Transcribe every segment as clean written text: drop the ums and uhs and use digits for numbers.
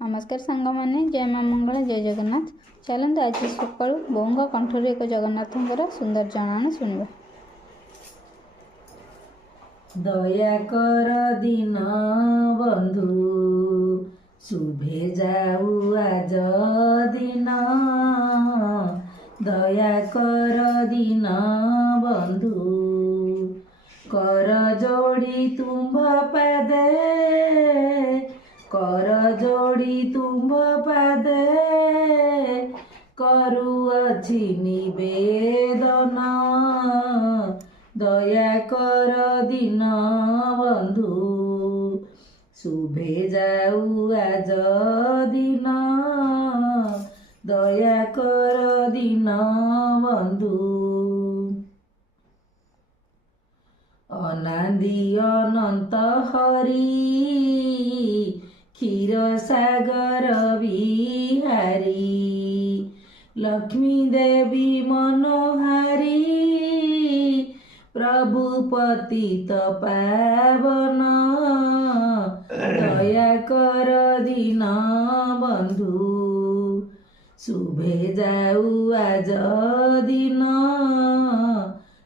नमस्कार सांग मैंने जय माँ मंगला जय जगन्नाथ। चलते आज सका बोऊ कंठर एक जगन्नाथ सुंदर जनाण शुणा। दया कर दिन बंधु शुभे जाऊ आज दिन। दया कर दिन बंधु कर जोड़ी तुम्भ पादे। कर जोड़ी तुम्भ पादे करुअछि निवेदन। दया कर दिन बंधु शुभे जाऊ आज दिन। दया कर दिन बंधु अनादि अनंत हरि क्षीर सागर बिहारी। लक्ष्मी देवी मनोहारी प्रभु पतित पावन। दया कर दिन बंधु शुभे जाऊ आज दिन।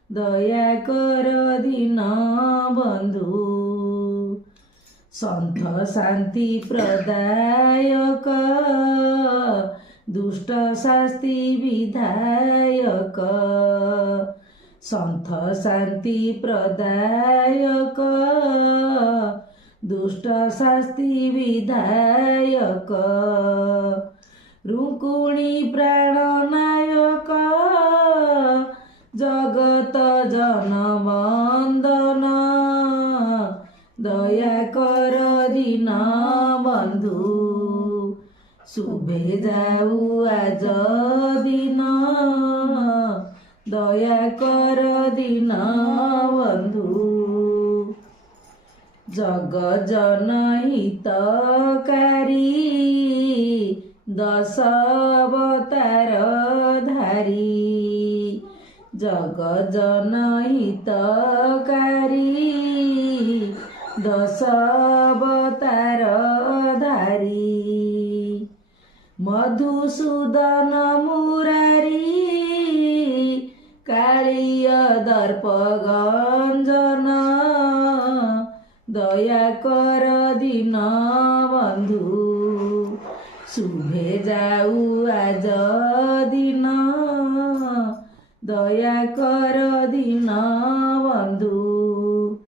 दया कर दिन बंधु संत शांति प्रदायक दुष्ट शास्ति विधायक। संत शांति प्रदायक दुष्ट शास्ति विधायक। रुकुणी प्राणनायक जगत जन वंदन। दया कर दिन बंधु शुभे जाऊ आज दिन। दया कर दिन बंधु जग जन हितकारी दश अवतार धारी। जग जन हितकारी दश अवतार धारी। मधुसूदन मुरारी कालिय दर्प गंजन। दया कर दिन बंधु शुभे जाऊ आज दिन। दया कर दिन